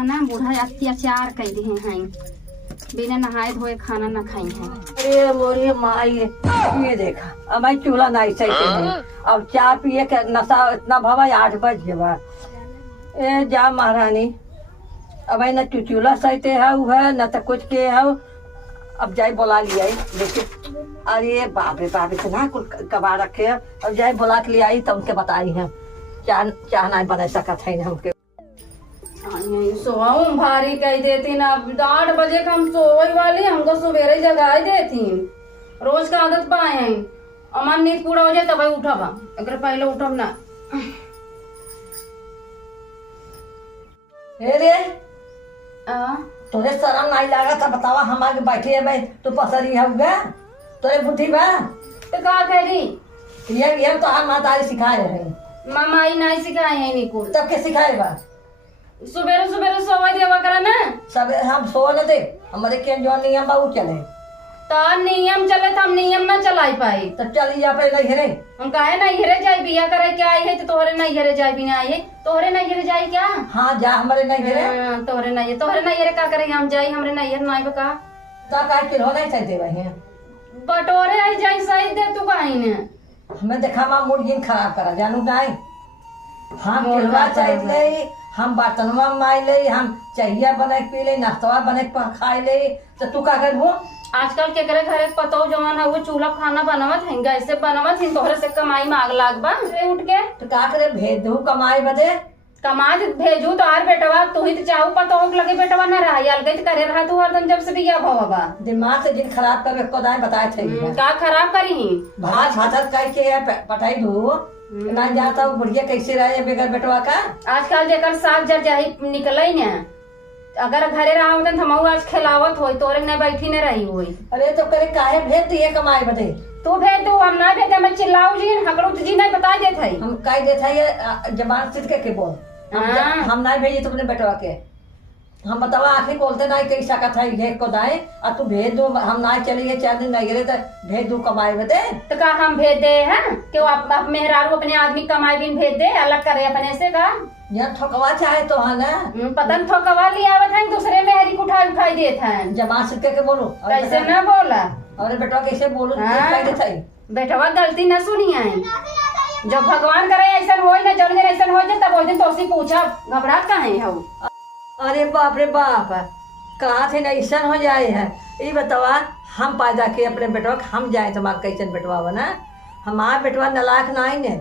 देखा ना बूढ़ा अत्याचार कर रहे हैं, बिना नहाए धोए खाना न खाई है। अरे मोरी माई ये देखा अब मैं चूल्हा नहीं सही है। अब चाय पिए के नशा इतना भवा 8 बज गया। ए जा महारानी अब न चूल्हा सहते है न तो कुछ के है। अब जाए बुला लिया देखिए। अरे बाप रे बाप इतना कुल कबा रखे है। अब जाए बुला के ले आई तो उनके बताई है चाह नहीं बना सकत है हमके। सोहूं भारी कह देती ना, 8 बजे का हम सोए वाली, हमको सवेरे जगा देती। रोज का आदत पाए हैं, अमर नींद पूरा हो जाए तब उठब, अगर पहले उठब ना। रे तोरे शर्म नहीं लगा था बतावा हम आगे बैठे है भाई तू पसरी है तोरे बुद्धि बा तो का करी ये तो हम मातारी सिखाए है। मामाई नहीं सिखाए हैं निकुल, तब के सिखाए बा सुबेरे सुबेरे सोवा देवा करा ना। सब हम सो न दे हमारे के जो नियम बा वो चले तो नियम चले तो हम नियम ना चलाई पाई तो चली जा पे नहीं रे। हम काहे नहीं हेरे जाए बिया करे क्या आई है तो तोहरे नहीं हेरे जाए बिना आई है। तोहरे नहीं हेरे जाए क्या? हाँ जा हमारे नहीं रे। तोहरे नहीं हेरे का करे हम जाई हमरे नहीं हेरे नहीं बका ता का फिर हो नहीं चाहते भाई बटोरे आई जाई सही दे तू काहे ने हमें देखा मा मूड गिन खराब करा जानू नहीं। हम खिलवा चाहिए हम बर्तनवा माई ले हम चाहिए बने पी ले नाश्ता बने खाई ले तो तू का कर वो आजकल के करे घरे पतो जवान है वो चूल्हा खाना बनावत है गैस से बनावत है तोहरे से कमाई मांग लाग बा उठ के तो का करे भेज दू कमाई बदे कमा भेजू तो आर बेटवा तू ही तो चाहू पतो लगे बेटवा न रहा याल गई करे रहा तू हरदम जब से बिया भवा दिमाग से दिन खराब कर को दाई बताए थे का खराब करी ही भात भात कह के पटाई दू ना जाता हूँ बुढ़िया कैसे रहे बेगर बेटवा का। आजकल जेकर साग जर जाही निकले न अगर घरे रहा होते हम आज खिलावत होई तोरे न बैठी न रही होई। अरे तो करे काहे भेज दिए कमाई बदे तू भेज दू हम ना भेजे मैं चिल्लाऊ जी हकड़ू जी नहीं बता देत है हम कह देत है जबान सिद्ध के बोल हम नहीं भेजे तुमने बेटवा के हम बतावा आखिर बोलते नहीं कैसा का था ये को दाए और तू भेज दो हम ना चलिए 4 दिन नहीं गए तो भेज दू कमाई बदे तो का हम भेज दे हैं क्यों आप मेहरारू अपने आदमी कमाई भी भेज दे अलग करे अपने से का यहाँ ठोकवा चाहे तो है ना पतन ठोकवा लिया है दूसरे मेहरी को उठाई उठाई देता है जमा सिक्के के बोलो कैसे न बोला और बेटवा कैसे बोलो बेटवा गलती न सुनी है जब भगवान करे ऐसा हो न जल दिन ऐसा हो जाए तब उस दिन तो उसी पूछा घबराहट का है। अरे बाप रे बाप कहाँ थे ऐसा हो जाए है ये बतावा हम पैदा किए अपने बेटवा हम जाए तुम्हारा कैसन बेटवा बना हमारा बेटवा नलायक नहीं ने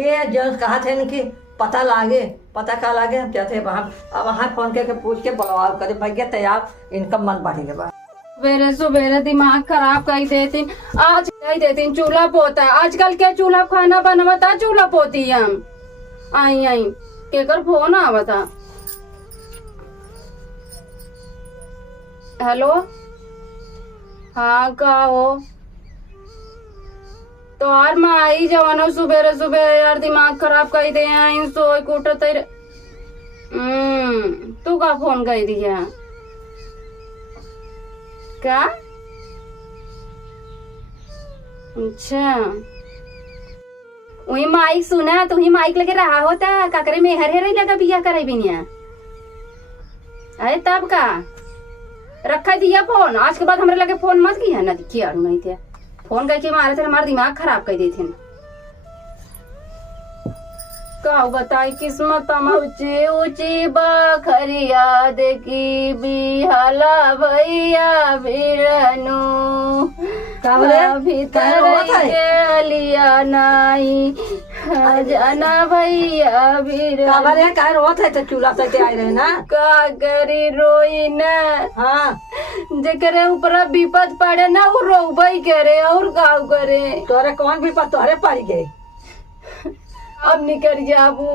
ये जो कहा थे कि पता लागे पता का लागे हम चाहते हैं वहाँ फोन करके पूछ के बुलवाओ करे भैया तैयार इनका मन बढ़ेगा। सवेरे सवेरे दिमाग खराब कर देती आज कह देती चूल्हा पोता आजकल क्या चूल्हा खाना बनवाता चूल्हा पोती हम आई केकर फोन आवता। हेलो हाँ का हो तो यार माई जवानो सुबेरे सुबह यार दिमाग खराब कर दे सोई कुट तेरे तू का फोन कर दिया क्या? अच्छा वही माइक सुना तू ही माइक लगे रहा होता काकरे में हर हर लगा बिया करे बिनिया अरे तब का रखा दिया फोन आज के बाद हमारे लगे फोन मत किया ना किया नहीं थे फोन करके मारे थे हमारा दिमाग खराब कर दी थी का बताई किस्मत ऊंचे ऊंची बखरिया देखी बिहाला भैया बिरनु भीतर लिया नहीं जाना भैया बिरनु का रोत है तो चूल्हा से आए रहे ना का करी रोई न हाँ जेकरे ऊपर विपद पड़े ना वो रोबई करे और गाँव करे तोरे कौन विपद तोरे पड़ गए अब निकल जाबू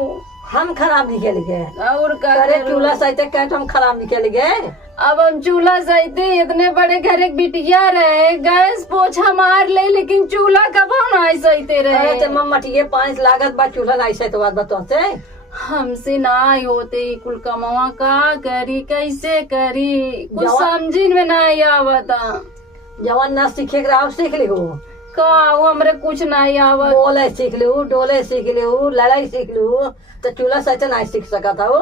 हम खराब निकल गए और करे चूल्हा सहते कहे तो हम खराब निकल गए। अब हम चूल्हा सहते इतने बड़े घर एक बिटिया रहे गैस पोछा मार ले लेकिन चूल्हा कब नहीं सहते रहे तो मम्मटिए 5 लागत बा चूल्हा नहीं सहते बात बताते हमसे ना होते कुल कमावा का करी कैसे करी कुछ समझी में नहीं आवता जवान ना सीखे सीख ली हो का हमरे कुछ नहीं आवत बोले सीख लू डोले सीख लू लड़ाई सीख लू तो चूल्हा सहते नहीं सीख सका था वो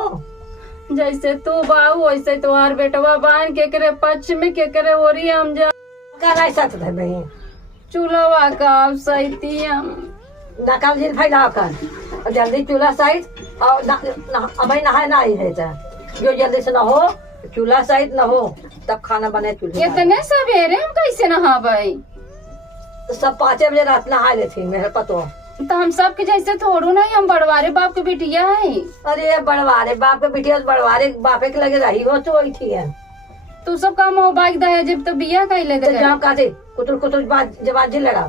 जैसे तू बाऊ वैसे तुम्हार बेटवा बान के करे पश्चिम में के करे हो रही हम जा का नहीं सत है बहन चूल्हा का सही हम नकाल दिन फैलाओ कर और जल्दी चूल्हा साइड और अभी नहाए ना ही रहता जो जल्दी से न हो चूल्हा साइड न हो तब खाना बने चूल्हे इतने सवेरे हम कैसे नहाबे तो सब 5 बजे रात नहा लेती मेरे पतो तो हम सब के जैसे थोड़ू नहीं हम बड़वारे बाप के बिटिया है अरे बड़वारे बाप के बिटिया बड़वारे बापे के लगे रही हो तो वही थी है तू सब काम हो बाइक दया जब तो बिया कह ले तो जाओ काते कुतुल कुतुल बात जवाब जी लगा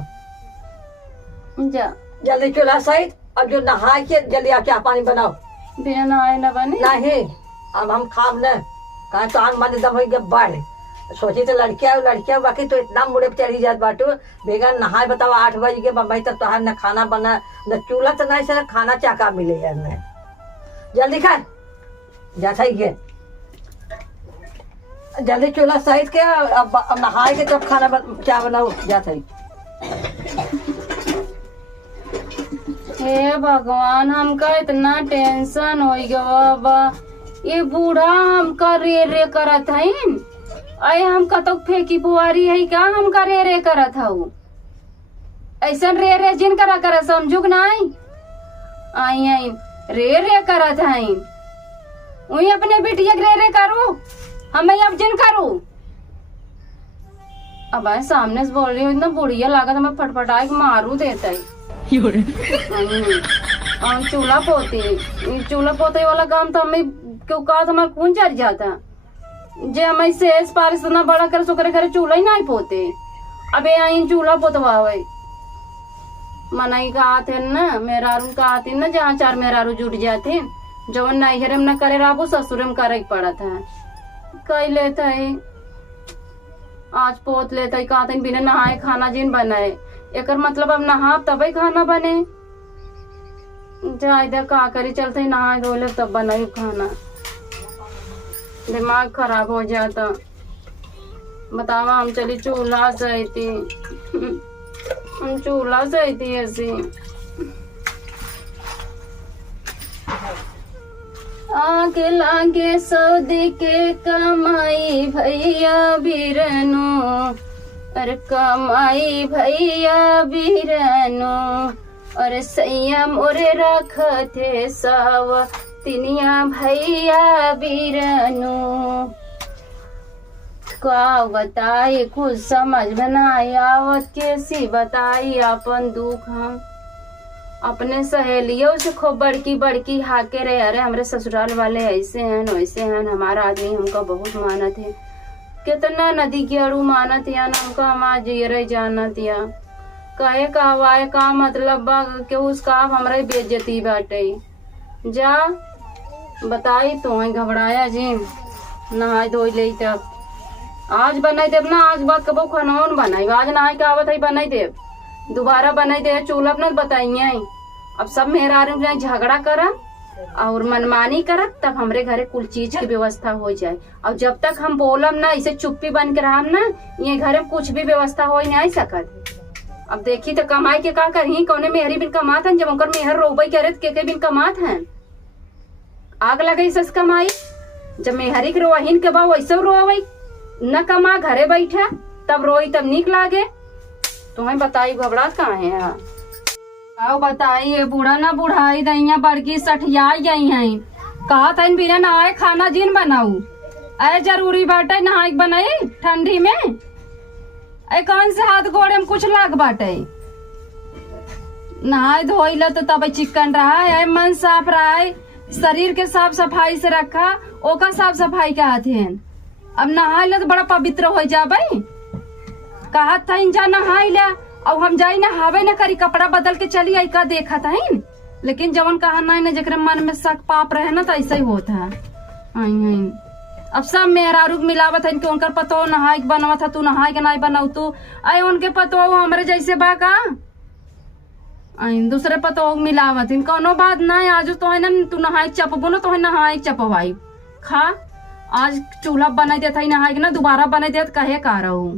जा जल्दी चूल्हा साइड अब जो नहा के जल्दी आप चाय पानी बनाओ बिना नहाए न बने नहीं अब हम खाम न कहा तो आन मन एकदम हो बढ़ सोची तो लड़कियां बाकी तो इतना मुड़े पे चढ़ी जात बाटू बेगा नहाए बताओ 8 बजे के बम्बई तक तो न खाना बना न चूल्हा तो नहीं से खाना चाका मिले यार न जल्दी कर जाता ही के जल्दी चूल्हा साइड के अब नहाए के तब खाना क्या बनाओ जाता ही हे भगवान हमका इतना टेंशन हो गया बा ये बूढ़ा हमका रे करत है अरे हम कतक फेंकी बुआरी है क्या हमका रे करत हूँ ऐसा रे जिन करा कर समझुक नहीं आई रे करत है वही अपने बेटिया रे करो हम अब जिन करू अब आए सामने से बोल रही हूँ इतना बुढ़िया लागत हमें फटफटा के मारू देता है चूल्हा पोते वाला काम तो हमें क्यों कहा हमारा खून चढ़ जाता जे हमें सेज पारिस इतना बड़ा कर सो करे चूल्हा ही नहीं पोते अब यहाँ चूल्हा पोतवावे मनाई का आते ना मेहरारू का आते ना जहाँ 4 मेहरारू जुट जाते जब नैहरे में न करे राबू ससुरे में करे पड़ा था कई लेता है आज पोत लेता है कहते बिना नहाए खाना जिन बनाए एक मतलब अब नहा तब खाना बने जा इधर का करी चलते नहाए धो ले तब बनाई खाना दिमाग खराब हो जाता बतावा हम चली चूल्हा सही थी हम चूल्हा सही थी ऐसी आगे लागे सौदे के कमाई भैया बीरनो और कमाई भैया बीरनो और संयम और रख थे सब तिनिया भैया बीरनो का बताई कुछ समझ में आई आवत कैसी बताई अपन दुख हम अपने सहेलियों से खूब बड़की हाके रहे अरे हमारे ससुराल वाले ऐसे हैं वैसे हैं हमारा आदमी हमको बहुत मानत है कितना नदी के अड़ू मानत या हमका हमारा जियरे जानत या कहे कहवाए का मतलब के उसका हमारे बेइज्जती बाटे जा बताई तो घबराया जी नहाई धोई ले तब आज बनाई देव ना आज बात कबो खानौन बनाई आज नहाई का आवत है बनाई देव दोबारा बनाई दे चूल्हा अपना बताइए अब सब मेहरारू जाए झगड़ा करा और मनमानी करा तब हमरे घरे कुल चीज की व्यवस्था हो जाए और जब तक हम बोलम ना इसे चुप्पी बन के रहम ना ये घरे कुछ भी व्यवस्था हो नहीं सकत अब देखी तो कमाई के का करही कौने मेहरी बिन कमात हैं जब उनकर मेहर रोबई करे के बिन कमात हैं आग लगे सस कमाई जब मेहरी के रोहिन के बा वैसे रोवई न कमा घरे बैठा तब रोई तब निक लागे तुम्हें बताई घबरा कहाँ है आओ बताइए बूढ़ा ना बुढ़ाई दैया बड़की सठियाई गई है कहा था इन बिना नहाए खाना जिन बनाऊ अरे जरूरी बाटे नहाए बनाई ठंडी में अरे कौन से हाथ गोड़े में कुछ लाग बाटे नहाए धोई लो तो तब चिकन रहा है मन साफ रहा है शरीर के साफ सफाई से रखा ओका साफ सफाई के हाथ है अब नहाए लो तो बड़ा पवित्र हो जाबे कहा था इंजा नहाई ले अब हम जाई नहावे न करी कपड़ा बदल के चली आई का देखा था लेकिन जवन कहा न जकरे मन में शक पाप रहे ना तो ऐसा ही होता है अब सब मेहरारू मिलावत है कि उनकर पतो नहाई बनवा था तू नहाई के नहीं बनाऊ तू आए उनके पतो हमारे जैसे बा का दूसरे पतो मिलावत कोनो बात ना आज तो है ना तू नहाई चपबो ना तो है नहाई चपवाई खा आज चूल्हा बना देता ही नहाई ना दोबारा बना देता कहे का रहू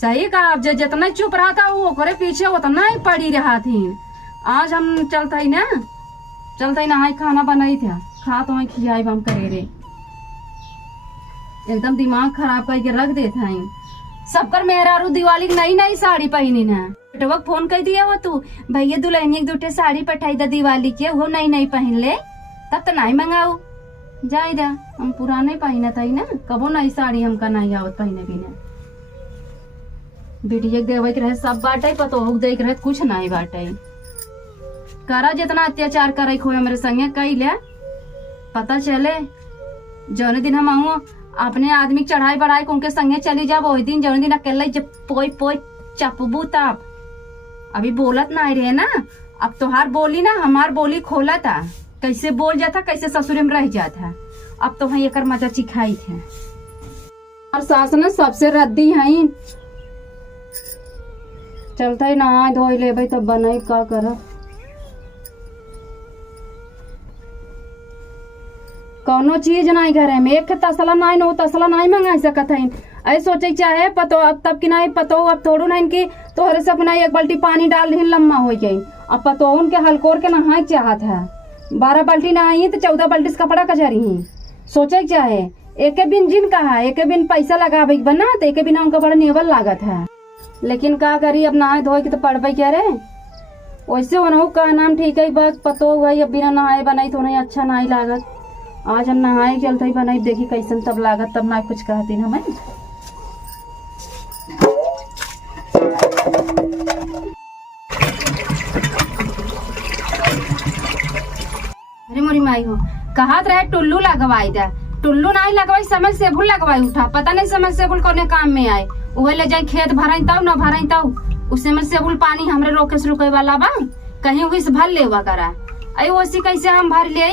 सही कहा अब जितना चुप रहा था वो करे पीछे उतना ही पड़ी रहा थी आज हम चलता ही ना नहाई खाना बनाई था खा तो मैं खियाई हम करे रे एकदम दिमाग खराब करके रख देते हैं। सबकर मेहरारू दिवाली की नई नई साड़ी पहनी ना बेटवा फोन कर दिया वो तू भैया दुल्हन एक दूठे साड़ी पठाई दा दिवाली के वो नई नई पहन ले तब तो नहीं मंगाऊ जाए दा हम पुराने पहने था ना कबो नई साड़ी हमका नहीं आवत पहने भी ना बेटी एक देवे के रहे सब बाटे पतो हो देख रहे कुछ नहीं बाटे करा जितना अत्याचार करे खोए मेरे संगे कई ले पता चले जौने दिन हम आऊँ अपने आदमी चढ़ाई बढ़ाई उनके संगे चली जा वही दिन जौने दिन अकेले जब पोई पोई चपबू तब अभी बोलत नहीं रहे ना अब तोहार बोली ना हमार बोली खोला था कैसे बोल जाता कैसे ससुर में रह जाता अब तो वही एक मजा चिखाई थे और सास ने सबसे रद्दी है चलता ही नहा धोई ले भाई तब बनाई का कर कौनो चीज नहीं घरे में एक तसला नहीं नो तसला नहीं मंगा सकत है ऐसे सोचे चाहे पतो अब तब की नहीं पतो अब थोड़ू नहीं कि तोहरे से अपना एक बाल्टी पानी डाल रही लम्मा हो गई अब पतो उनके हलकोर के नहाए चाहत है 12 बाल्टी नहाई तो 14 बाल्टी से कपड़ा कचरी ही सोचे चाहे एक बिन जिन कहा एक बिन पैसा लगा बना तो एक बिना उनका बड़ा नेवल लागत है लेकिन का करी अब नहाए धोए के तो पड़बे क्या रे वैसे होना का नाम ठीक है बस पतो हुआ अब बिना नहाए बनाई तो नहीं अच्छा नहीं लागत आज हम नहाए चलते ही बनाई देखी कैसन तब लागत तब ना कुछ कहती ना मैं अरे मोरी माई हो कहत रहे टुल्लू लगवाई दे टुल्लू नहीं लगवाई समय से भूल लगवाई उठा पता नहीं समय से भूल कोने काम में आए वही ले जाए खेत भराई तब न भराई तब उस समय से भूल पानी हमरे रोके से रुके वाला बा कहीं वही से भर लेवा करा आई वैसी कैसे हम भर ले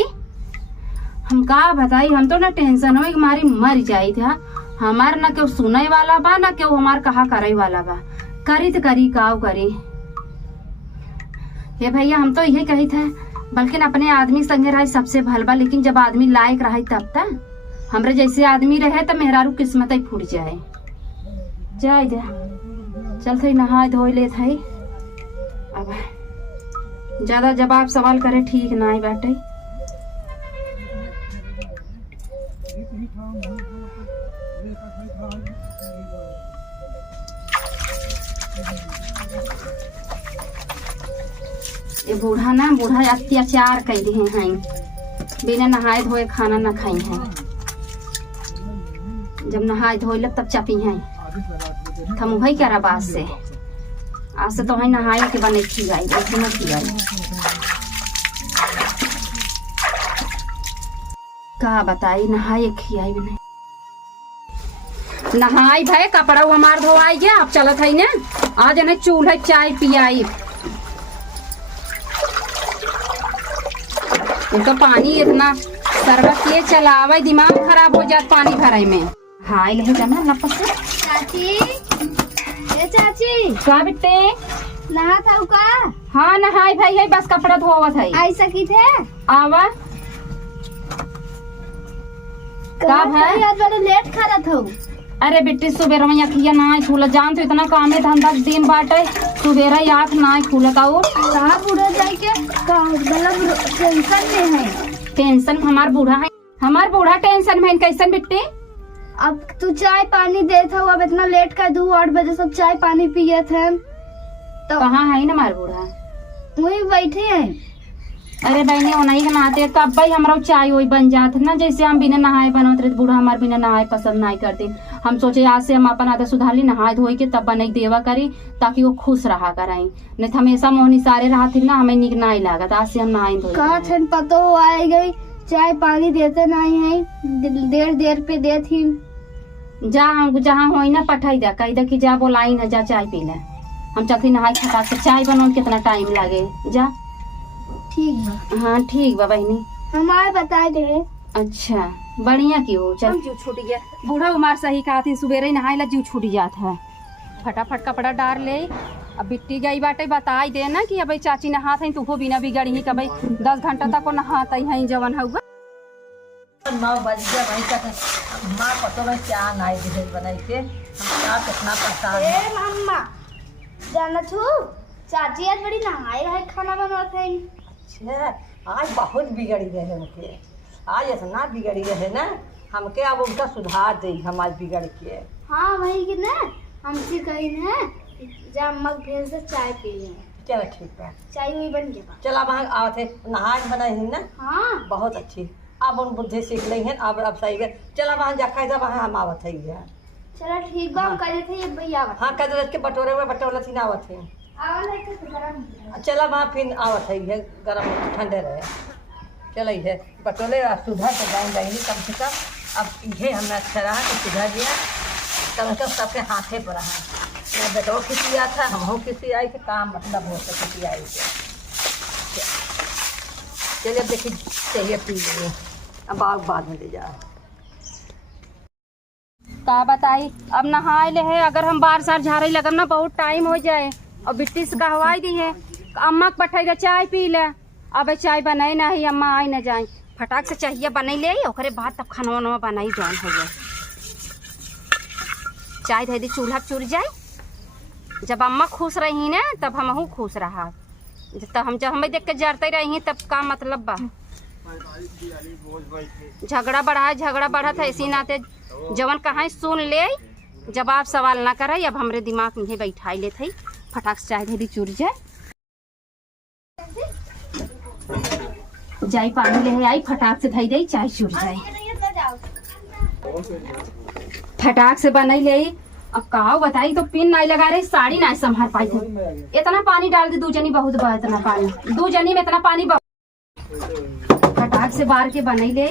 हम का बताई हम तो ना टेंशन हो हमारी मर जाई था हमार ना क्यों सुने वाला बा ना क्यों हमार कहा करे वाला बा करी तो करी काव करी ये भैया हम तो यही कही थे बल्कि अपने आदमी संगे रहे सबसे भल बा लेकिन जब आदमी लायक रहे तब तक हमरे जैसे आदमी रहे तो मेहरारू किस्मत ही फूट जाए जाए जा चलते नहा धोई ले थे अब ज्यादा जवाब सवाल करे ठीक ना बाटे ये बूढ़ा ना बूढ़ा अत्याचार कर दिए हैं बिना नहाए धोए खाना न खाई हैं जब नहाए धोए लब तब चपी हैं हम वही क्या बात से आज से तो वही नहाए के बने खिलाई न खिलाई का बताई नहाए खियाई भी नहीं नहाई भाई कपड़ा हमार धोआई गया अब चलत है ना आज ना चूल्हा चाय पियाई तो पानी इतना शरबत ये चलावे दिमाग खराब हो जात पानी भराई में हाय ले जाना लपस चाची ए चाची का बिट्टे नहा था का हाँ नहाई भाई है बस कपड़ा धोवत है ऐसा की थे आवा का भाई आज बड़े लेट खा रहा था अरे बेटी सुबेरा में अखिया ना खुला जान तो इतना काम है धंधा दिन बाटे सुबेरा आँख ना खुलत और कहाँ बूढ़ा जाए के मतलब टेंशन में है टेंशन हमार बूढ़ा टेंशन में कैसन बिट्टी अब तू चाय पानी दे था अब इतना लेट का 2-8 बजे सब चाय पानी पिए थे तो कहाँ है ना हमार बूढ़ा वही बैठे हैं अरे बहनी वो नहीं नहाते तब भाई हमारा चाय वही बन जाते ना जैसे हम बिना नहाए बनते रहे बूढ़ा हमारे बिना नहाए पसंद नहीं करते हम सोचे आज से हम अपन आदत सुधार ली नहाए धोए के तब बनाई देवा करी ताकि वो खुश रहा कराई नहीं तो हमेशा मोहनी सारे रहा थी ना हमें निक नहीं लागत आज से हम नहाए धोए कहा थे पतो आई गई चाय पानी देते नहीं है देर देर पे दे थी जहाँ हो ना पठाई दे कही दे कि जा बोलाई ना जा चाय पी ले हम चलती नहाए खटा से चाय बनाओ कितना टाइम लगे जा ठीक बा हाँ ठीक बा बहनी हमारे बता दे अच्छा बढ़िया क्यों चल जीव छूट गया बूढ़ा उमार सही कहा थी सुबेरे ही नहाए ला जीव छूट जाता है फटाफट कपड़ा डाल ले अब बिट्टी गई बाटे बताई दे ना कि अब चाची नहात है तू बिना बिगड़ी ही कभी 10 घंटा तक को नहाता ही जवन हुआ 9 बज गया वहीं तक माँ पतो में क्या नाई दिखे बनाई के हम क्या कितना परेशान ए मम्मा जाना छू चाची आज बड़ी नहाए रहे खाना बनवाते हैं छे आज बहुत बिगड़ी रहे उनके आज इतना बिगड़ी रहे ना, हमके अब उनका सुधार दे हम आज बिगड़ के। हाँ वही कि ना हमसे कही ना जा अम्मा के भेज दे चाय पी लें। चलो ठीक है, चाय वही बन गया। चला वहाँ आवत है नहाज बनाई है ना, हाँ बहुत अच्छी। अब उन बुद्धि सीख ली है, अब सही है। चला वहाँ जा खाए वहाँ हम आवत है। चलो ठीक बा, हम कहे थे ये भैया आवत। हाँ कद के बटोरे हुए बटोला थी ना आवत है। आवत है तो गरम। चला वहाँ फिर आवत है गरम ठंडे रहे। चल है बटोले सुधर तो जाएंगे कम से कम। अब ये हमें अच्छा रहा कि सुधर गया, कम से कम सबके हाथे पर रहा। मैं बेटो किसी आया था, हम किसी आई थे, काम मतलब हो सके किसी आई थे। चलिए देखिए चाहिए पी लिए, अब आग बाद में ले जाओ। का बताई अब नहाए ले है, अगर हम बार सार झाड़े लगम ना बहुत टाइम हो जाए। और बिट्टी से कहवाई दी है अम्मा के पठाई दे चाय पी ले। अब चाय बनाई ना ही अम्मा आई न जाए, फटाक से चाहिए बनई ले ओकरे बाद तब खाना वाना बनाई जौन हो गए। चाय दे दी चूल्हा चुर जाए। जब अम्मा खुश रही ना तब हमहू खुश रहा। जब हमें देख के जरते रही तब का मतलब बा। झगड़ा बढ़ा था इसी नाते जवन कहाँ सुन ले, जवाब सवाल ना करे। अब हमरे दिमाग में बैठाई ले थी, फटाक से चाय दे दी चुर जाए। जाई पानी ले आई, फटाक से धई दे चाय चुर जाए। फटाक से बनई ले। अब कहा बताई तो पिन नहीं लगा रही, साड़ी नहीं संभाल पाई थी। इतना पानी डाल दे, 2 जनी बहुत बा, इतना पानी 2 जनी में इतना पानी फटाक से बार के बनई ले।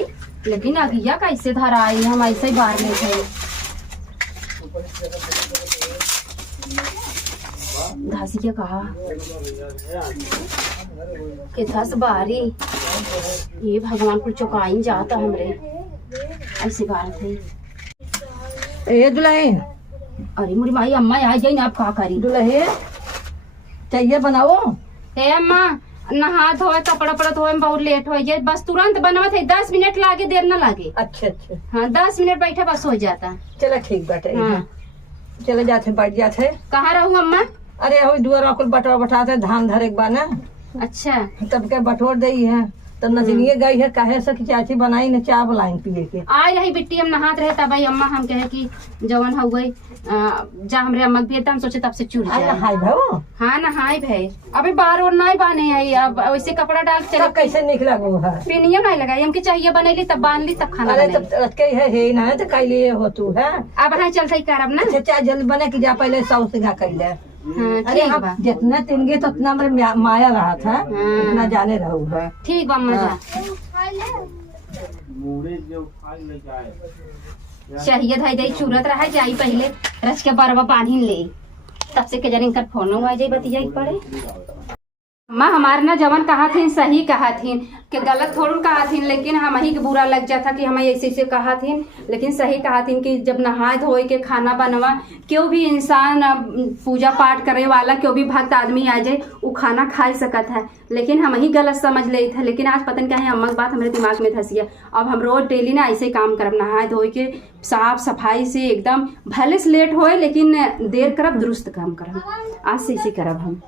लेकिन अगिया कैसे धर आई, हम ऐसे ही बार में थे। घासी के कहा किथस बारी, ये भगवान को चौकाई जाता हमरे ऐसे बार थे। ये दुल्हन, अरे मुरी माई अम्मा आ गई ना, अब का करी। दुल्हन चाहिए बनाओ। हे अम्मा नहा धोए कपड़ा पड़ा धोए में बहुत लेट हो जाए, बस तुरंत बनवा थे, 10 मिनट लागे, देर ना लागे। अच्छा अच्छा, हाँ 10 मिनट बैठे बस हो जाता। चलो ठीक बाटे। हाँ। चले जाते बैठ जाते। कहाँ रहूँ अम्मा? अरे हो दुआरा कुल बटोर बटाते, धान धरे के बा ना। अच्छा तब के बटोर दई है तो नजरिए गई है, कहे से कि चाची बनाई न चाय बुलाई पिए के। आई रही बिट्टी हम नहात रहे तब आई अम्मा हम कहे कि जवन हो गई जा हमरे अम्मा भी हम सोचे तब से चूर जाए। नहाई भाव। हाँ नहाई भाई, अभी बार और नहीं बाने आई, अब वैसे कपड़ा डाल के चले। कैसे निकला वो है, पिनिया नहीं लगाई, हमके चाहिए बनैली तब बांध ली तब खाना अरे बनाई। तब कही है ना तो कह लिए हो तू है। अब हाँ चलते करब ना। अच्छा चाय जल्द बने कि जा पहले सौ सिंगा कैले। हाँ अरे ठीक हम बा, जितना तिनगे तो उतना मेरे माया रहा था, इतना जाने रहू है। ठीक बा अम्मा जा। चाहिए धाई दई चूरत रहा जाई पहले रच के बरवा बांधिन ले, तब से के जरिन कर फोन आ जाई बतिया पड़े। अम्मा हमारे ना जवन कहा थी सही कहा थी कि गलत थोड़ा कहा थी, लेकिन हम ही के बुरा लग जाता कि हमें ऐसे ऐसे कहा थी, लेकिन सही कहा थी कि जब नहा धोए के खाना बनवा, क्यों भी इंसान पूजा पाठ करे वाला क्यों भी भक्त आदमी आ जाए वो खाना खा सकता है, लेकिन हम ही गलत समझ ले थे। लेकिन आज पता नहीं क्या है अम्मा की बात हमारे दिमाग में धसी है। अब हम रोज डेली ना ऐसे काम करब, नहा धोए के साफ सफाई से एकदम, भले से लेट होए लेकिन देर करब दुरुस्त काम करब, आज से इसे करब हम।